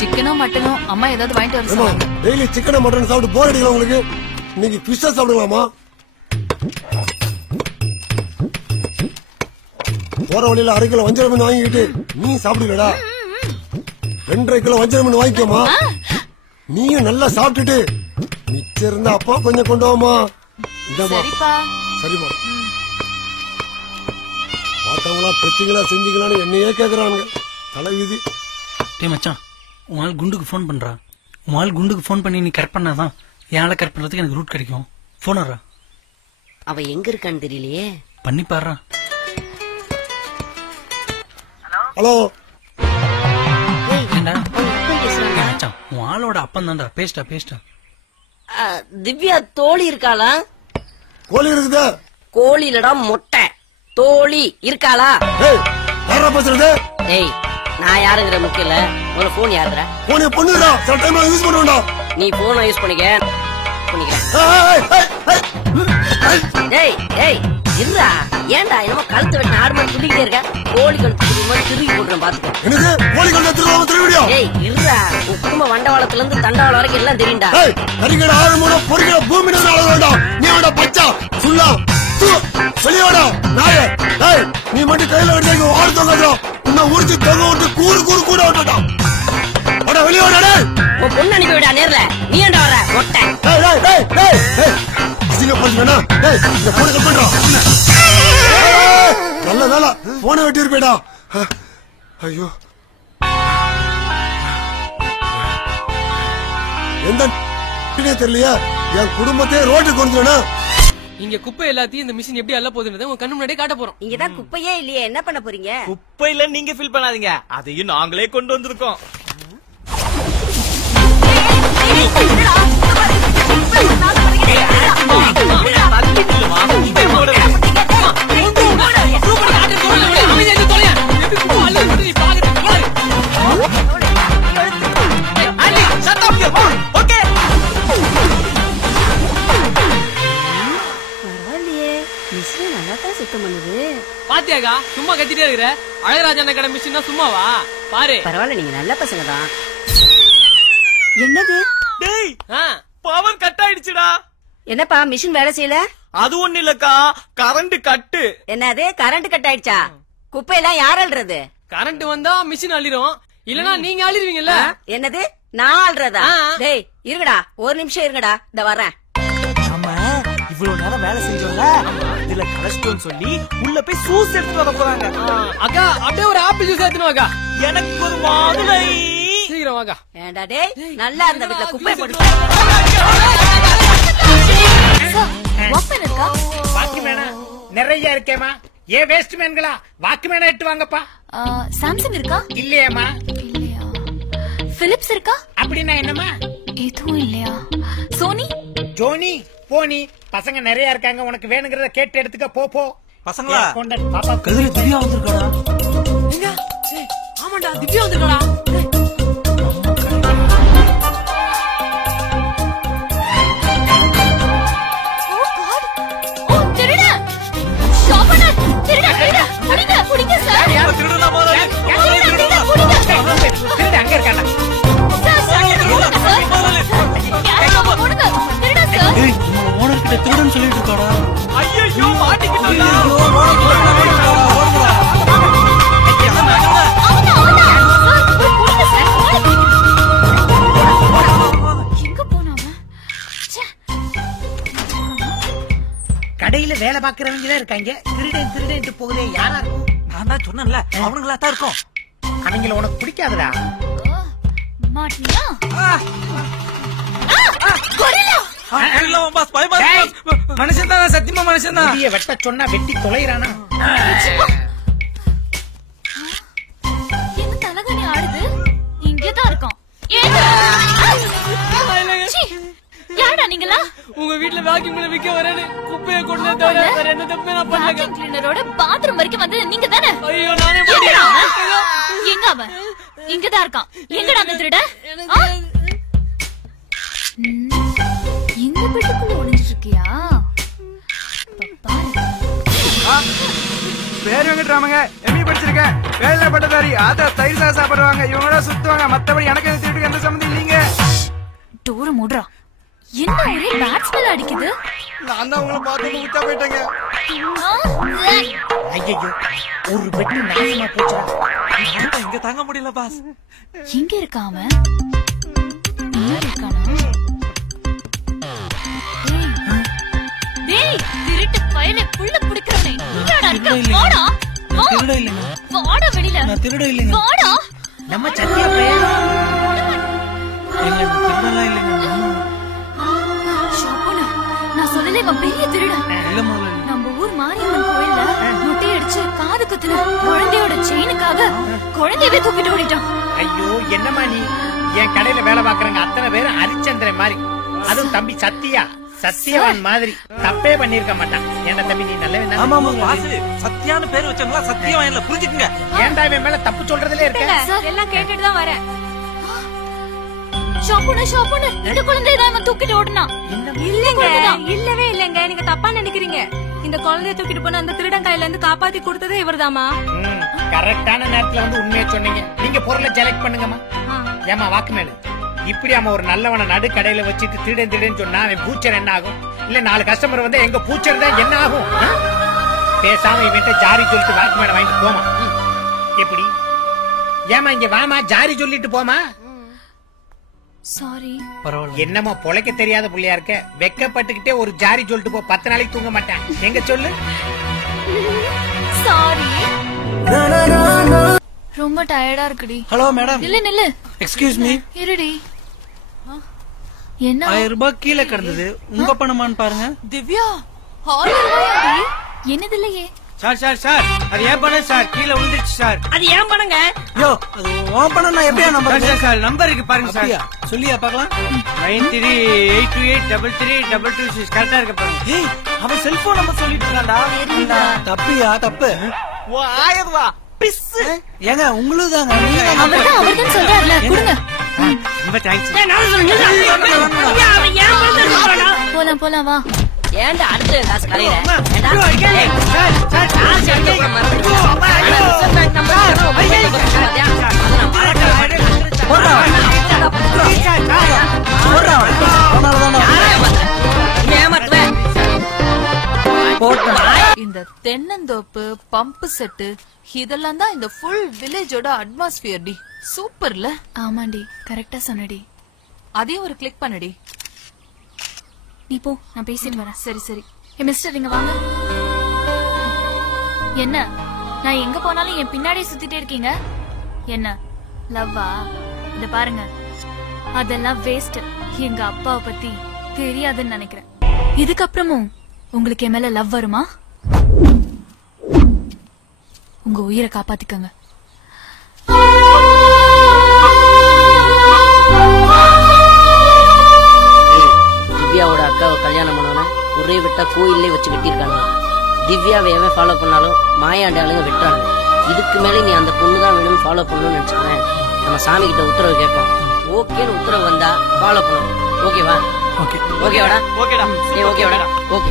சிக்கனோ மட்டனோ அம்மா ஏதாவது வாங்கிட்டு வர சொல்லுங்க. டெய்லி சிக்கன் மட்டன் சாப்பிட்டு போர் அடிக்கலாம் உங்களுக்கு. இன்னைக்கு ஃபிஷ் சாப்பிடுங்களாமா? போற வழியில 1/2 கிலோ வஞ்சர மீன் வாங்கிக்கிட்டு நீ சாப்பிடுங்கடா. 2.5 கிலோ வஞ்சர மீன் வாங்கிக்கோமா. நீயும் நல்லா சாப்பிட்டுட்டு மிச்சம் இருந்தா அப்பா கொஞ்சம் கொண்டு வாமா. சரிப்பா. சரிமா. பார்த்தவங்களா பெத்தீங்களா செஞ்சீங்களான்னு என்னையே கேக்குறானுங்க. தலை விதி. டேய் மச்சான், உன் ஆள் குண்டுக்கு போன் பண்றா. உன் ஆள் குண்டுக்கு போன் பண்ணி நீ கரெக்ட் பண்ணாதான் என் ஆளை கரெக்ட் பண்றதுக்கு எனக்கு ரூட் கிடைக்கும். போன் வர்றா. அவ எங்க இருக்கான்னு தெரியலையே. பண்ணி பாடுறா. ஹலோ. ஏண்டா மச்சான், உன் ஆளோட அப்பன் தான்டா. பேஸ்டா. திவ்யா தோழி இருக்காளா? கோழி இருக்குதா? கோழி இல்லடா மொட்டை. தோழி இருக்காளா? யாரா பேசுறது? ஏய், நான் யாருங்கிற முக்கியம் இல்ல. உனக்கு போன் யாருடா? போன் பொண்ணுடா. சில டைம்ல யூஸ் பண்ணுவேன்டா. நீ போனை யூஸ் பண்ணிக்கிறேன். ஏய் ஏய் இருடா. ஏன்டா என்னமோ கழுத்து வெட்ட ஆடு மாதிரி துள்ளிக்கிட்டே இருக்க? கோழி கழுத்து மாதிரி திரும்பி போடுறேன் பாத்துக்க. எனக்கு கோழி கழுத்து திருவிடியா? ஏய் இருடா. உன் குடும்ப வண்டவாளத்துல இருந்து தண்டவாளம் வரைக்கும் எல்லாம் தெரியும்டா. கரிகட ஆழமோட பொறுக்கிற பூமி வேண்டாம். நீ வேண்டாம் பச்சா சுல்லா வெளியோட நாயே. நீ மட்டும் கையில எடுத்து ஆடு தொங்காதோ. இன்னும் உரிச்சு தொங்க விட்டு கூறு கூட விட்டுட்டான். வெளியோட உன் பொண்ணு அனுப்பி விடா நேர்ல. நீ ஏண்டா வர மொட்டை? நல்ல வேலை போன வெட்டி இருப்பேடா. ஐயோ, எந்த தெரியலையா? என் குடும்பத்தையே ரோட்டுக்கு கொண்டு. இங்க குப்பை எல்லாத்தையும் இந்த மிஷின் எப்படி அள்ள போகுதுன்றத உங்க கண்ணு முன்னாடியே காட்ட போறோம். இங்கதான் குப்பையே இல்லையே, என்ன பண்ண போறீங்க? குப்பையில நீங்க ஃபீல் பண்ணாதீங்க, அதையும் நாங்களே கொண்டு வந்திருக்கோம். பாத்தியாக்கா, சும்மா கத்திட்டே இருக்கிற. அழகராஜன் கடை மிஷின் சும்மாவா? பாரு. பரவாயில்ல, நீங்க நல்ல பசங்க தான். என்னது? டேய், பவர் கட் ஆயிடுச்சுடா. என்னப்பா மிஷின் வேலை செய்யல? அது ஒண்ணு இல்லக்கா, கரண்ட் கட்டு. என்னது கரண்ட் கட் ஆயிடுச்சா? குப்பையெல்லாம் யார் அள்ளுறது? கரண்ட் வந்தா மிஷின் அள்ளிரும், இல்லனா நீங்க அள்ளிடுவீங்கல்ல. என்னது நான் அள்ளுறதா? டேய் இருங்கடா, ஒரு நிமிஷம் இருங்கடா, இந்த வரேன். ஆமா, இவ்வளவு நேரம் வேலை செஞ்சோம்ல, இதுல கலஸ்ட்ரோல் சொல்லி உள்ள போய் ஜூஸ் எடுத்து வர போறாங்க. அக்கா அப்படியே ஒரு ஆப்பிள் ஜூஸ் எடுத்துட்டு வாக்கா. எனக்கு ஒரு மாதிரி. சீக்கிரம் வாக்கா. ஏண்டா டேய், நல்லா இருந்த வீட்ல குப்பை போட்டு. வாக்குமேனா நிறைய இருக்கேமா. ஏ வேஸ்ட் மேன்களா, வாக்குமேனா எட்டு வாங்கப்பா. சாம்சங் இருக்கா? இல்லையேமா. இல்லையா? பிலிப்ஸ் இருக்கா? அப்படின்னா என்னமா? எதுவும் இல்லையா? சோனி? ஜோனி போனி பசங்க நிறைய இருக்காங்க, உனக்கு வேணுங்கிறத கேட்டு எடுத்துக்க. போ பசங்களா. பாப்பா கதிரி திவ்யா வந்திருக்காடா. ஆமாண்டா, திவ்யா வந்திருக்காடா. அங்க இருக்காண்டா. ஓனர் கிட்ட திருடன் சொல்லிட்டு இருக்காடா. ஐயோ, மாட்டிக்கிட்டா. கடையில வேலை பாக்குறவங்க தான் இருக்காங்க. திருடன் போகுதே, யாரா இருக்கும்? நான் தான் சொன்னேன்ல, அவனுங்களா தான் இருக்கும். அவங்கள உனக்கு பிடிக்காதுடா. மாட்டியா? மனுஷன் தான், சத்தியமா மனுஷன் தான். வெட்ட சொன்னா வெட்டி தொலைறானா? என்ன தலகணி ஆடுது? இங்கதான் இருக்கோம். யாரா நீங்களா? உங்க வீட்டுல வேக்யூம் கிளீனர் விக்க வரேன்னு குப்பையை கொண்டு தவிர வேற என்ன தப்பு நான் பண்ணல. வேக்யூம் கிளீனரோட பாத்ரூம் வரைக்கும் வந்தது நீங்க தானே? ஐயோ, நானே எங்க அவன்? இங்கதான் இருக்கான். எங்கடா அந்த திருட? இந்த பெட்டுக்குள்ள ஒளிஞ்சிட்டு இருக்கியா? பாரு. பேர் வெங்கட்ராமங்க. எம்இ படிச்சிருக்கேன். வேலையில பட்டதாரி. ஆத்தா தயிர் சாதம் சாப்பிடுவாங்க. இவங்க தான் சுத்துவாங்க. மத்தபடி எனக்கு இந்த திருட்டுக்கு எந்த சம்மந்தம் இல்லைங்க. டோர் மூடுறா. என்ன ஒரே பேட் ஸ்மெல் அடிக்குது. நான் தான் உங்களை பார்த்து உச்சா போயிட்டேங்க. ஐயோ ஒரு பெட்டு நாசமா போச்சுடா. இங்க தாங்க முடியல பாஸ். எங்க இருக்கான் அவன்? யார் இருக்கானா? டேய் திருட்டு பயலே புள்ள புடிக்கறனே. என்னடா இருக்க? வாடா. நான் திருட இல்லைங்க. வாடா வெளியில. நான் திருட இல்லைங்க. வாடா. நம்ம சத்தியா பையன். ஏங்க நான் திருடலாம் இல்லைங்க. ஷாப்புனா நான் சொல்லல இவன் பெரிய திருடன். இல்ல முதலாளி. நம்ம ஊர் மாரியம்மன் கோயில்ல முட்டை அடிச்சு காது குத்துன குழந்தையோட செயினுக்காக குழந்தையவே தூக்கிட்டு ஓடிட்டான். ஐயோ என்னம்மா நீ? என் கடையில வேலை பாக்குறவங்க அத்தனை பேரும் ஹரிச்சந்திரன் மாதிரி. அதுவும் தம்பி சத்தியா சத்தியவான் மாதிரி தப்பே பண்ணிருக்க மாட்டான். ஏன்டா தம்பி நீ நல்லவே? ஆமா பாஸ். சத்தியான பேர் வச்சவங்களா சத்தியமா இல்ல புரிஞ்சுக்குங்க. ஏன்டா இவன் மேல தப்பு சொல்றதுல இருக்க? எல்லாம் கேட்டுட்டு தான் வரேன். ஷாப்புனா இந்த குழந்தையை தான் இவன் தூக்கிட்டு ஓடுனான். இல்லங்க இல்லவே இல்லங்க. நீங்க தப்பா நினைக்கிறீங்க. இந்த குழந்தைய தூக்கிட்டு போன அந்த திருடன் கையில இருந்து காப்பாத்தி கொடுத்ததே இவர்தாமா. கரெக்டான நேரத்துல வந்து உண்மையை சொன்னீங்க. நீங்க பொருளை செலக்ட் பண்ணுங்கம்மா. ஏமா வாக்கு மேல இப்படி அவன் ஒரு நல்லவன நடு கடையில வச்சுட்டு திருடன் சொன்னா அவன் பூச்சர் என்ன ஆகும்? இல்ல 4 கஸ்டமர் வந்து எங்க பூச்சர் தான் என்ன ஆகும்? பேசாம இவன்ட்ட ஜாரி சொல்லிட்டு வாக்கு மேல வாங்கிட்டு போமா. எப்படி? ஏமா இங்க வாமா ஜாரி சொல்லிட்டு போமா. சாரி. பரவாயில்ல. என்னமா பொழைக்க தெரியாத புள்ளையா இருக்க? வெக்கப்பட்டுக்கிட்டே ஒரு ஜாரி சொல்லிட்டு போ. 10 நாளைக்கு தூங்க மாட்டேன். எங்க சொல்லு. சாரி. ரொம்ப டயர்டா இருக்குடி. Hello madam. நில்லு. Excuse me. இருடி. என்ன 1000 ரூபாய் கீழே கிடந்தது. உங்க பணமான்னு பாருங்க. திவ்யா 1000 ரூபாய் என்னது இல்லையே. சார் அது ஏன் பணம் சார்? கீழே விழுந்துச்சு சார். அது ஏன் பண்ணுங்க? யோ அது உன் பணம். நான் எப்படியா நம்பர்? சார் நம்பர் இருக்கு பாருங்க சார். சொல்லியா பாக்கலாம். 9382822226 கரெக்டா இருக்கு பாருங்க. ஏய் அவன் செல்போன் நம்பர் சொல்லிட்டு இருக்கான்டா. தப்பியா தப்பு. 1000 ரூபாய் பிஸ். ஏங்க உங்களுக்கு தாங்க. அவர்தான் சொல்றாருல கொடுங்க. ரொம்ப தேங்க்ஸ். போலாம் வா. ஏன்டா அடுத்த காசு கலையில? இந்த தென்னந்தோப்பு பம்பு செட்டு இதெல்லாம் தான் இந்த ஃபுல் வில்லேஜோட அட்மாஸ்பியர் டி. சூப்பர்ல. ஆமாண்டி கரெக்டா சொன்னடி. அதையும் ஒரு கிளிக் பண்ணடி. நீ போ நான் பேசிட்டு வரேன். சரி. மிஸ்டர் இங்க வாங்க. என்ன நான் எங்க போனாலும் என் பின்னாடியே சுத்திட்டே இருக்கீங்க. என்ன லவ்வா? இத பாருங்க அதெல்லாம் வேஸ்ட். எங்க அப்பாவை பத்தி தெரியாதுன்னு நினைக்கிறேன். இதுக்கப்புறமும் உங்களுக்கு என் மேல லவ் வருமா? உங்க உயிரை காப்பாத்திக்கங்க. திவ்யாவோட அக்காவை கல்யாணம் பண்ணவன ஒரே வெட்டா கோயிலே வச்சு வெட்டிருக்காங்க. திவ்யாவை எவன் ஃபாலோ பண்ணாலும் மாயாண்டி ஆளுங்க வெட்டுறாங்க. இதுக்கு மேல நீ அந்த பொண்ணு தான் வேணும்னு ஃபாலோ பண்ணணும்னு நினைச்சுக்கிறேன். நம்ம சாமி கிட்ட உத்தரவு கேட்போம். ஓகேன்னு உத்தரவு வந்தா ஃபாலோ பண்ணுவோம். ஓகேவா? ஓகேவாடா? ஓகேடா. நீ ஓகேவாடா? ஓகே.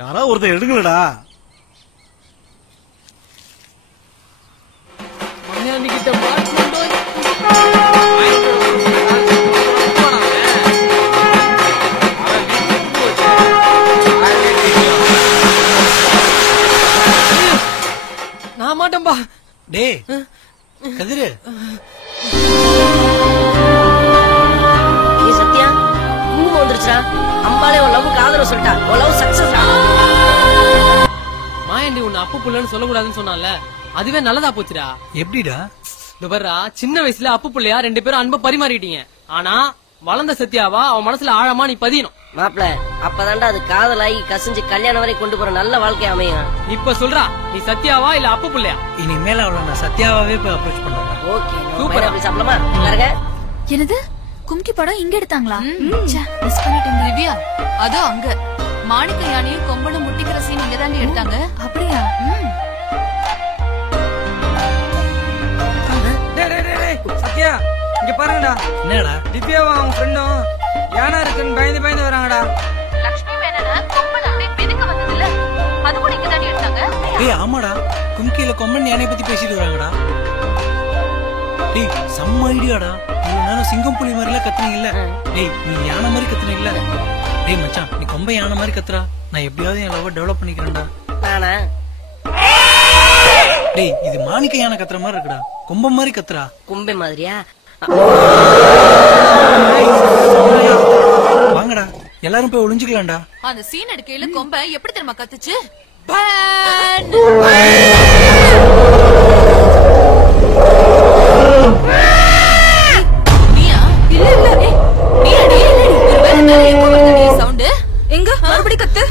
யாரா ஒருத்தர் எடுங்களடா. மணியாண்டிகிட்ட மாட்டிக்கிட்டோம். நான் மாட்டேன்பா. டேய் கதிரு. நீ சத்யா குங்குமம் வந்துருச்சா? அம்பாலே உன் லவ் ஆதரவு சொல்லிட்டா. உன் லவ் சக்சஸ். மாயாண்டி உன்னை அப்பு புள்ளன்னு சொல்லக்கூடாதுன்னு சொன்னால அதுவே நல்லதா போச்சுடா. எப்படிடா? பாரா சின்ன வயசுல அப்பு புள்ளையா 2 பேரும் அன்பை பரிமாறிட்டீங்க. ஆனா வளர்ந்த சத்யாவா அவன் மனசுல ஆழமா நீ பதியணும். மாப்பிள அப்பதான்டா அது காதலாகி கசிஞ்சு கல்யாணம் வரை கொண்டு போற நல்ல வாழ்க்கை அமையும். இப்ப சொல்றா நீ சத்யாவா இல்ல அப்பு புள்ளையா? இனிமேல அவளை நான் சத்யாவே போய் அப்ரோச் பண்றேன். ஓகே சூப்பரா. சாப்பிடலாமா? பாருங்க. என்னது கும்கி படம் இங்க எடுத்தாங்களா? மிஸ் பண்ணிட்டேன். திவ்யா அது அங்க மாணிக்க யானையும் கொம்பனும் முட்டிக்கிற சீன் இங்க தாண்டி எடுத்தாங்க. அப்படியா? சத்யா இங்க பாருங்கடா. என்னடா? திவ்யாவும் அவங்க ஃப்ரெண்டும் யானா இருக்குன்னு பயந்து வராங்கடா. லட்சுமி மேனன கொம்பன் அப்படியே வெதுங்க வந்ததுல அது கூட இங்க தாண்டி டேய் ஆமாடா கும்கியில கொம்பன் யானை பத்தி பேசிட்டு வராங்கடா. டேய் செம்ம ஐடியாடா. இவ்வளவு நேரம் சிங்கம் புலி மாதிரி எல்லாம் கத்துனீங்கல்ல, டேய் நீ யானை மாதிரி கத்துனீங்கல்ல. டேய் மச்சான் நீ கொம்ப யானை மாதிரி கத்துறா, நான் எப்படியாவது என் லவ் டெவலப் பண்ணிக்கிறேன்டா. நானா? டேய் இது மாணிக்க யானை கத்துற மாதிரி இருக்குடா, கொம்ப மாதிரி கத்துறா. கும்பை மாதிரியா? வாங்கடா எல்லாரும் போய் ஒளிஞ்சுக்கலாம்டா. அந்த சீன் எடுக்கையில கொம்ப எப்படி தெரியுமா கத்துச்சு? நீயா? இல்ல சவுண்ட் எங்க மறுபடி கத்து.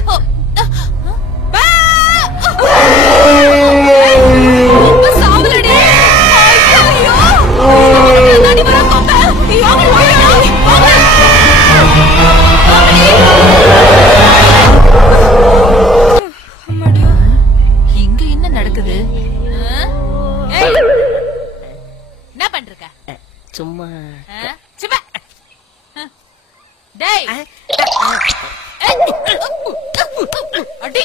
இங்க என்ன நடக்குது? என்ன பண்றீங்க? சும்மா டேய் அடி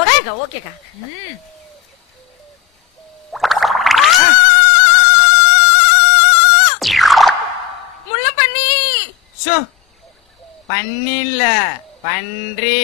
ஓகேக்கா ஓகேக்கா. முள்ள பண்ணி பண்ணில்ல பன்றி.